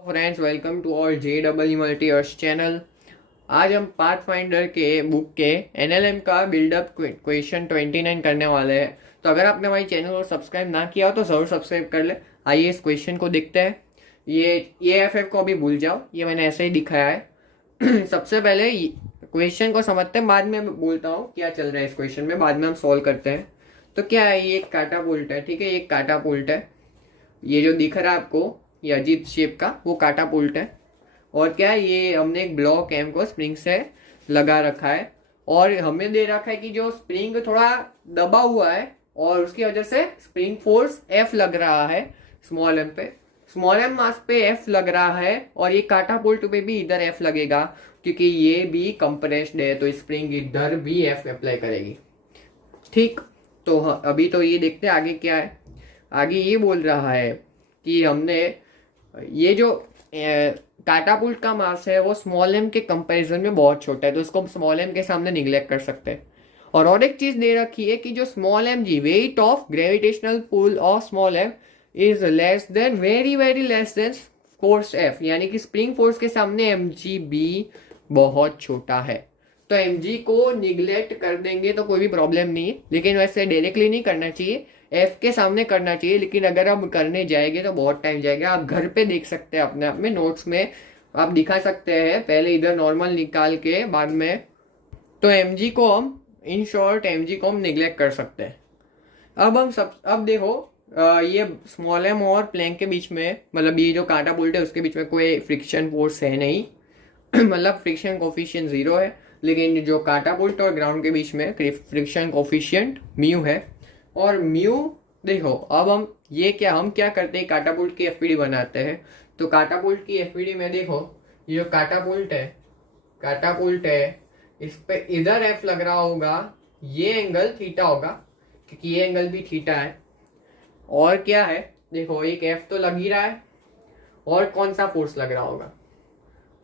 Friends, welcome to all JEE multiverse channel. आज हम path finder के बुक के NLM का बिल्डअप क्वेश्चन 29 करने वाले हैं। तो अगर आपने हमारे चैनल को सब्सक्राइब ना किया हो तो ज़रूर सब्सक्राइब कर ले। आइए इस क्वेश्चन को देखते हैं। ये FF को अभी भूल जाओ, ये मैंने ऐसे ही दिखाया है। सबसे पहले क्वेश्चन को समझते हैं, बाद में मैं बोलता हूँ क्या चल रहा है इस क्वेश्चन में, बाद में हम सॉल्व करते हैं। तो क्या है, ये एक काटापुल्ट है, ठीक है। ये एक काटापुल्ट है, ये जो दिख रहा है आपको, ये अजीब शेप का, वो काटापुल्ट है। और क्या है, ये हमने एक ब्लॉक एम को स्प्रिंग से लगा रखा है और हमें दे रखा है कि जो स्प्रिंग थोड़ा दबा हुआ है और उसकी वजह से स्प्रिंग फोर्स F लग रहा है स्मॉल एम पे। स्मॉल एम मास पे F लग रहा है और ये काटापुल्ट पे भी इधर F लगेगा, क्योंकि ये भी कंप्रेस्ड है तो स्प्रिंग इधर भी F अप्लाई करेगी। ठीक। तो अभी तो ये देखते हैं आगे क्या है। आगे ये बोल रहा है कि हमने ये जो काटापुल्ट का मास है वो स्मॉल एम के कंपैरिजन में बहुत छोटा है, तो इसको स्मॉल एम के सामने निगलेक्ट कर सकते हैं। और एक चीज दे रखी है कि जो small M G weight of gravitational pull of small M is less than very very less than force F, यानी कि स्प्रिंग फोर्स के सामने mgb बहुत छोटा है। तो mg को निगलेक्ट कर देंगे तो कोई भी प्रॉब्लम नहीं है, लेकिन वैसे डायरेक्टली नहीं करना चाहिए, F के सामने करना चाहिए। लेकिन अगर आप करने जाएंगे तो बहुत टाइम जाएगा। आप घर पे देख सकते हैं, अपने आप में नोट्स में आप दिखा सकते हैं, पहले इधर नॉर्मल निकाल के बाद में। तो mg को हम, इन शॉर्ट mg को हम निगलेक्ट कर सकते हैं। अब देखो, ये स्मॉल एम और प्लैंक के बीच में, मतलब ये जो कांटा पुल्ट है उसके बीच में कोई फ्रिक्शन फोर्स है नहीं। मतलब फ्रिक्शन कोफिशिएंट 0 है। लेकिन जो काटापुल्ट और ग्राउंड के बीच में फ्रिक्शन कोफिशिएंट म्यू है। और म्यू, देखो अब हम क्या करते हैं, काटापुल्ट की एफपीडी बनाते हैं। तो काटापुल्ट की एफपीडी में देखो, ये जो काटापुल्ट है इस पे इधर एफ लग रहा होगा, ये एंगल थीटा होगा क्योंकि ये एंगल भी थीटा है। और क्या है, देखो एक एफ तो लग ही रहा है, और कौन सा फोर्स लग रहा होगा,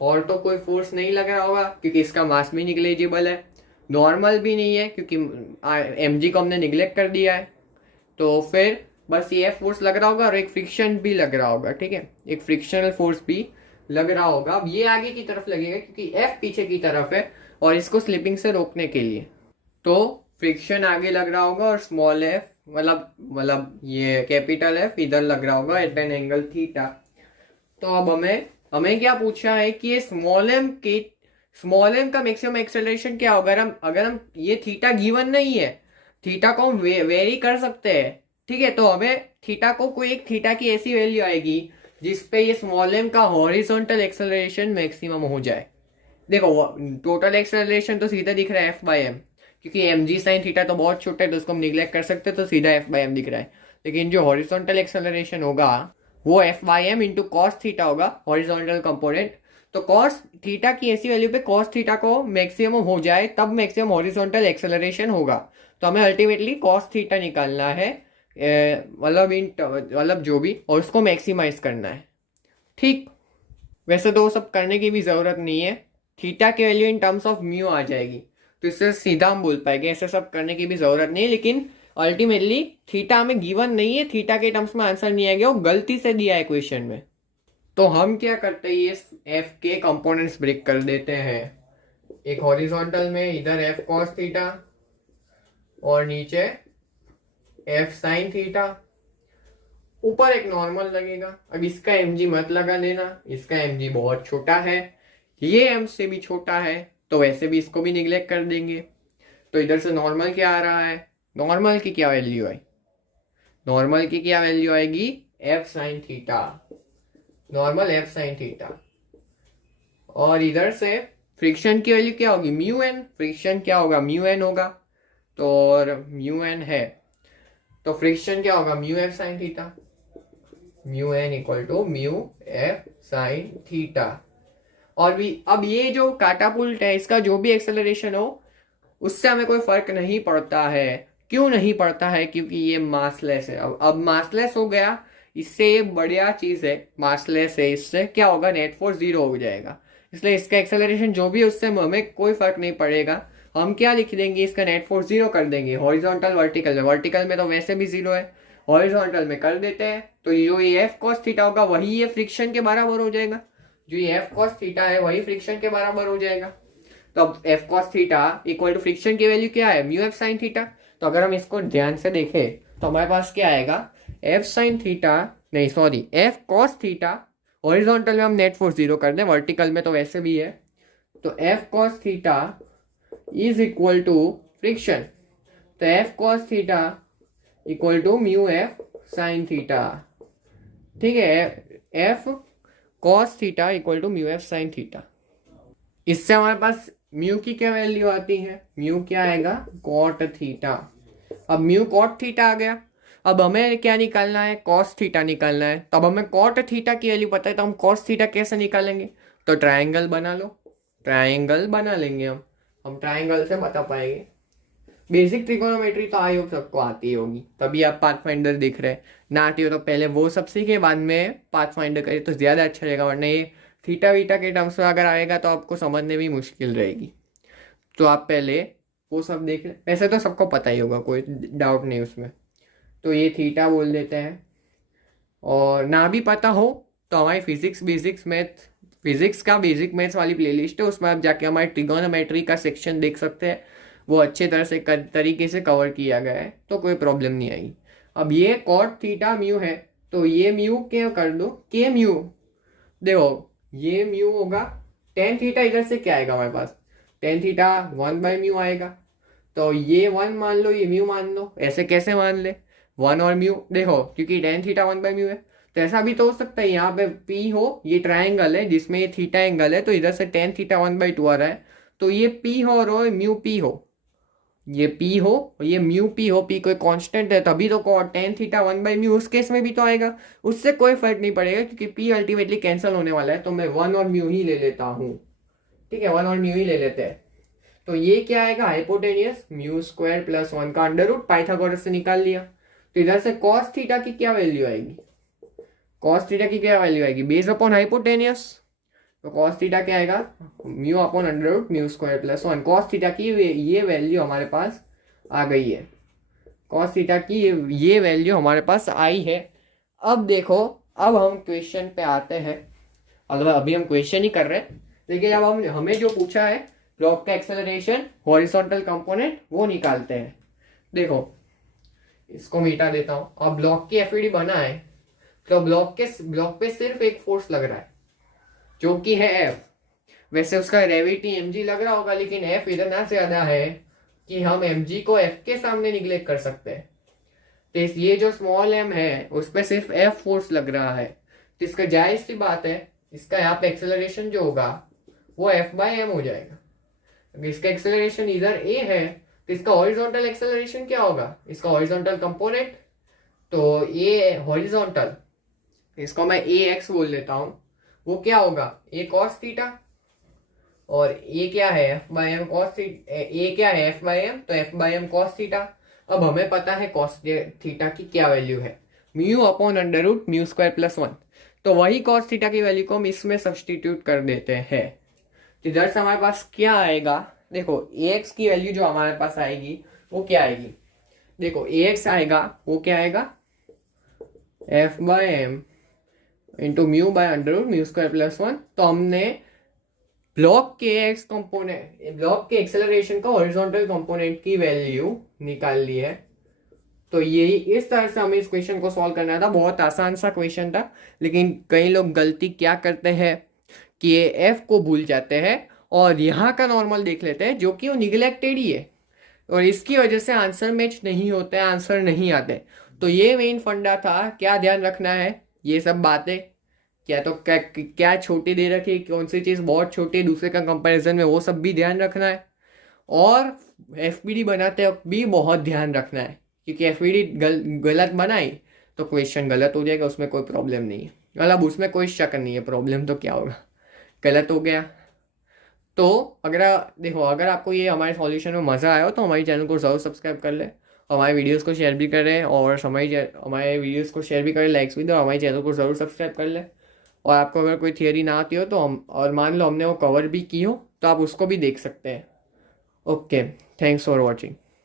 और तो कोई फोर्स नहीं लग रहा होगा क्योंकि इसका मास भी निग्लेजिबल है। नॉर्मल भी नहीं है क्योंकि mg को हमने निग्लेक्ट कर दिया है। तो फिर बस ये फोर्स लग रहा होगा और एक फ्रिक्शन भी लग रहा होगा, ठीक है, एक फ्रिक्शनल फोर्स भी लग रहा होगा। अब ये आगे की तरफ लगेगा क्योंकि F पीछे की तरफ है और इसको स्लिपिंग से रोकने के लिए। तो फ्रिक्शन आगे लग रहा होगा और स्मॉल f, मतलब ये कैपिटल F इधर लग रहा होगा एट एन एंगल थीटा। तो अब हमें क्या पूछा है कि ये स्मॉल एम का मैक्सिमम एक्सेलरेशन क्या होगा। अगर हम ये थीटा गिवन नहीं है, थीटा को हम वेरी कर सकते हैं, ठीक है। तो हमें थीटा को, कोई एक थीटा की ऐसी वैल्यू आएगी जिसपे ये स्मॉल एम का हॉरिजॉन्टल एक्सेलरेशन मैक्सिमम हो जाए। देखो टोटल एक्सेलरेशन तो सीधा दिख रहा है F/m, क्योंकि mg साइन थीटा तो बहुत छोटा है तो उसको हम निगलेक्ट कर सकते हैं, तो सीधा F/m दिख रहा है। लेकिन जो हॉरिजॉन्टल एक्सेलरेशन होगा वो F/m इंटू कॉस थीटा होगा, हॉरिजॉन्टल कंपोनेंट। तो कॉस थीटा की ऐसी वैल्यू पे कॉस थीटा को मैक्सिमम हो जाए तब मैक्सिमम हॉरिजॉन्टल एक्सेलरेशन होगा। तो हमें अल्टीमेटली कॉस थीटा निकालना है, मतलब जो भी, और उसको मैक्सिमाइज करना है। ठीक। वैसे तो वो सब करने की भी जरूरत नहीं है, थीटा की value in terms of mu आ जाएगी, तो इससे सीधा हम बोल पाएंगे ऐसे सब करने की भी जरूरत नहीं है। लेकिन अल्टीमेटली थीटा हमें गिवन नहीं है, थीटा के टर्म्स में आंसर नहीं आएगा, वो गलती से दिया है क्वेश्चन में। तो हम क्या करते हैं, ये एफ के कंपोनेंट्स ब्रेक कर देते हैं। एक हॉरिजॉन्टल में इधर एफ कॉस थीटा और नीचे एफ साइन थीटा, ऊपर एक नॉर्मल लगेगा। अब इसका mg मत लगा लेना, इसका mg बहुत छोटा है, ये m से भी छोटा है, तो वैसे भी इसको भी निगलेक्ट कर देंगे। तो इधर से नॉर्मल क्या आ रहा है, नॉर्मल की क्या वैल्यू है, नॉर्मल की क्या वैल्यू आएगी, f sine theta, normal f sign theta. और इधर से फ्रिक्शन की वैल्यू क्या होगी, म्यू एन, फ्रिक्शन क्या होगा, म्यू एन होगा। तो और म्यू एन है तो फ्रिक्शन क्या होगा, mu F sine theta, mu N equal to mu F sine theta. और भी अब ये जो काटापुल्ट है इसका जो भी एक्सेलरेशन हो उससे हमें कोई फर्क नहीं पड़ता है। क्यों नहीं पड़ता है, क्योंकि ये मासलेस है। अब मासलेस हो गया, इससे ये बढ़िया चीज है, मासलेस है, इससे क्या होगा, नेट फोर्स 0 हो जाएगा। इसलिए इसका एक्सेलरेशन जो भी उससे हमें कोई फर्क नहीं पड़ेगा। हम क्या लिख देंगे, इसका नेट फोर्स 0 कर देंगे, हॉरिजॉन्टल वर्टिकल में, वर्टिकल में तो वैसे भी 0 है, हॉरिजॉन्टल में कर देते हैं तो जो ये एफ कॉस थीटा होगा वही ये फ्रिक्शन के बराबर हो जाएगा। जो ये एफ कॉस थीटा है वही फ्रिक्शन के बराबर हो जाएगा। तो अब F cos theta equal to friction की वैल्यू क्या है, म्यू एफ साइन थीटा। तो अगर हम इसको ध्यान से देखें तो हमारे पास क्या आएगा, एफ साइन थीटा, नहीं sorry, F cos theta, horizontal में हम नेट फोर्स जीरो कर दें, वर्टिकल में तो वैसे भी है, तो F cos theta is equal to friction. तो F cos theta equal to mu F sine theta. ठीक है, F cos theta equal to mu F sine theta. इससे हमारे पास म्यू की क्या वैल्यू आती है, म्यू क्या आएगा, कॉट थीटा। अब म्यू कॉट थीटा आ गया। अब हमें क्या निकालना है, कॉस थीटा निकालना है। तब हमें कॉट थीटा की वैल्यू पता है तो हम कॉस थीटा कैसे निकालेंगे, तो ट्रायंगल बना लो, ट्रायंगल बना लेंगे हम ट्रायंगल से बता पाएंगे। बेसिक ट्रिगोनोमेट्री तो आई होप सबको आती होगी, तभी आप पाथ फाइंडर देख रहे हैं। ना आती हो तो पहले वो सब सीखे, बाद में पाथ फाइंडर करिए तो ज़्यादा अच्छा रहेगा, वरना ये थीटा वीटा के टर्म्स में अगर आएगा तो आपको समझने में मुश्किल रहेगी। तो आप पहले वो सब देख लें, वैसे तो सबको पता ही होगा, कोई डाउट नहीं उसमें। तो ये थीटा बोल देते हैं। और ना भी पता हो तो हमारी फिजिक्स का बेसिक मैथ्स वाली प्लेलिस्ट है, उसमें आप जाके हमारे ट्रिगोनोमेट्री का सेक्शन देख सकते हैं। वो अच्छे तरह से तरीके से कवर किया गया है, तो कोई प्रॉब्लम नहीं आएगी। अब ये कॉट थीटा म्यू है, तो ये म्यू क्या कर दो, के म्यू। देखो ये म्यू होगा, टेन थीटा इधर से क्या आएगा हमारे पास, टेन थीटा 1/म्यू आएगा। तो ये 1 मान लो, ये म्यू मान लो। ऐसे कैसे मान ले, 1 और म्यू, देखो क्योंकि टेन थीटा 1/म्यू है, तो ऐसा भी तो हो सकता है यहाँ पे पी हो, ये ट्राइंगल है जिसमें ये थीटा एंगल है, तो इधर से टेन थीटा 1/2 आ रहा है, तो ये पी हो और म्यू पी हो, ये पी हो ये म्यू पी हो, पी कोई कांस्टेंट है तभी तो टेन थीटा 1/म्यू उस केस में भी तो आएगा। उससे कोई फर्क नहीं पड़ेगा क्योंकि पी अल्टीमेटली कैंसिल होने वाला है, तो मैं 1 और म्यू ही ले लेता हूँ। ठीक है, 1 और म्यू ही ले लेते हैं। तो ये क्या आएगा, हाइपोटेनियस म्यू स्क्वायर प्लस 1 का अंडर रूट, पाइथागोरस से निकाल लिया। तो इधर से कॉस थीटा की क्या वैल्यू आएगी, कॉस थीटा की क्या वैल्यू आएगी, बेस अपॉन हाइपोटेनियस। तो कॉस थीटा क्या आएगा, mu upon under root mu square plus 1। Cos theta की ये वैल्यू हमारे पास आ गई है, कॉस थीटा की ये वैल्यू हमारे पास आई है। अब देखो, अब हम क्वेश्चन पे आते हैं। अगर अभी हम क्वेश्चन ही कर रहे हैं, लेकिन अब हमें जो पूछा है ब्लॉक का एक्सेलरेशन, हॉरिजॉन्टल कंपोनेंट, वो निकालते हैं। देखो इसको मिटा देता हूँ। अब ब्लॉक की एफईडी बना है, तो ब्लॉक पे सिर्फ एक फोर्स लग रहा है जो कि है एफ। वैसे उसका ग्रेविटी mg लग रहा होगा, लेकिन एफ इतना ज्यादा है कि हम mg को एफ के सामने निगलेक्ट कर सकते हैं। तो ये जो स्मॉल m है उस पर सिर्फ एफ फोर्स लग रहा है, तो इसका जायज सी बात है इसका यहाँ पे एक्सेलरेशन जो होगा वो f/m हो जाएगा। अगर इसका एक्सेलरेशन इधर a है तो इसका हॉरिजॉन्टल एक्सेलरेशन क्या होगा, इसका हॉरिजॉन्टल कंपोनेंट, तो ये हॉरिजॉन्टल, इसको मैं ax बोल लेता हूँ, वो क्या होगा a cos थीटा, और a क्या है f/m cos थीटा, a क्या है f/m, तो f/m cos थीटा। अब हमें पता है cos थीटा की क्या वैल्यू है, mu upon under root mu square plus 1। तो वही cos थीटा की वैल्यू को हम इसमें सब्सटीट्यूट कर देते हैं। तो इधर से हमारे पास क्या आएगा, देखो ax की वैल्यू जो हमारे पास आएगी वो क्या आएगी, देखो ax आएगा वो क्या आएगा, f/m into mu by under root mu square plus 1। तो हमने ब्लॉक के एक्स कंपोनेंट, ब्लॉक के एक्सेलरेशन का हॉरिजॉन्टल कंपोनेंट की वैल्यू निकाल ली है। तो यही इस तरह से हमें इस क्वेश्चन को सॉल्व करना था। बहुत आसान सा क्वेश्चन था, लेकिन कई लोग गलती क्या करते हैं कि ये एफ को भूल जाते हैं और यहाँ का नॉर्मल देख लेते हैं जो कि वो निगलेक्टेड ही है, और इसकी वजह से आंसर मैच नहीं होते, आंसर नहीं आते। तो ये मेन फंडा था, क्या ध्यान रखना है, ये सब बातें क्या तो क्या छोटी दे रखी, कौन सी चीज़ बहुत छोटी है दूसरे का कंपैरिजन में, वो सब भी ध्यान रखना है। और एफपीडी बनाते वक्त भी बहुत ध्यान रखना है, क्योंकि एफपीडी गलत बनाई तो क्वेश्चन गलत हो जाएगा, उसमें कोई प्रॉब्लम नहीं है, मतलब उसमें कोई शक नहीं है, प्रॉब्लम तो क्या होगा, गलत हो गया। तो अगर देखो, अगर आपको ये हमारे सॉल्यूशन में मज़ा आया हो तो हमारे चैनल को ज़रूर सब्सक्राइब कर ले, हमारे वीडियोस को शेयर भी करें, और हमारे वीडियोस को शेयर भी करें, लाइक्स भी दो, हमारे चैनल को ज़रूर सब्सक्राइब कर ले। और आपको अगर कोई थियरी ना आती हो तो और मान लो हमने वो कवर भी की हो तो आप उसको भी देख सकते हैं। Okay, thanks for watching.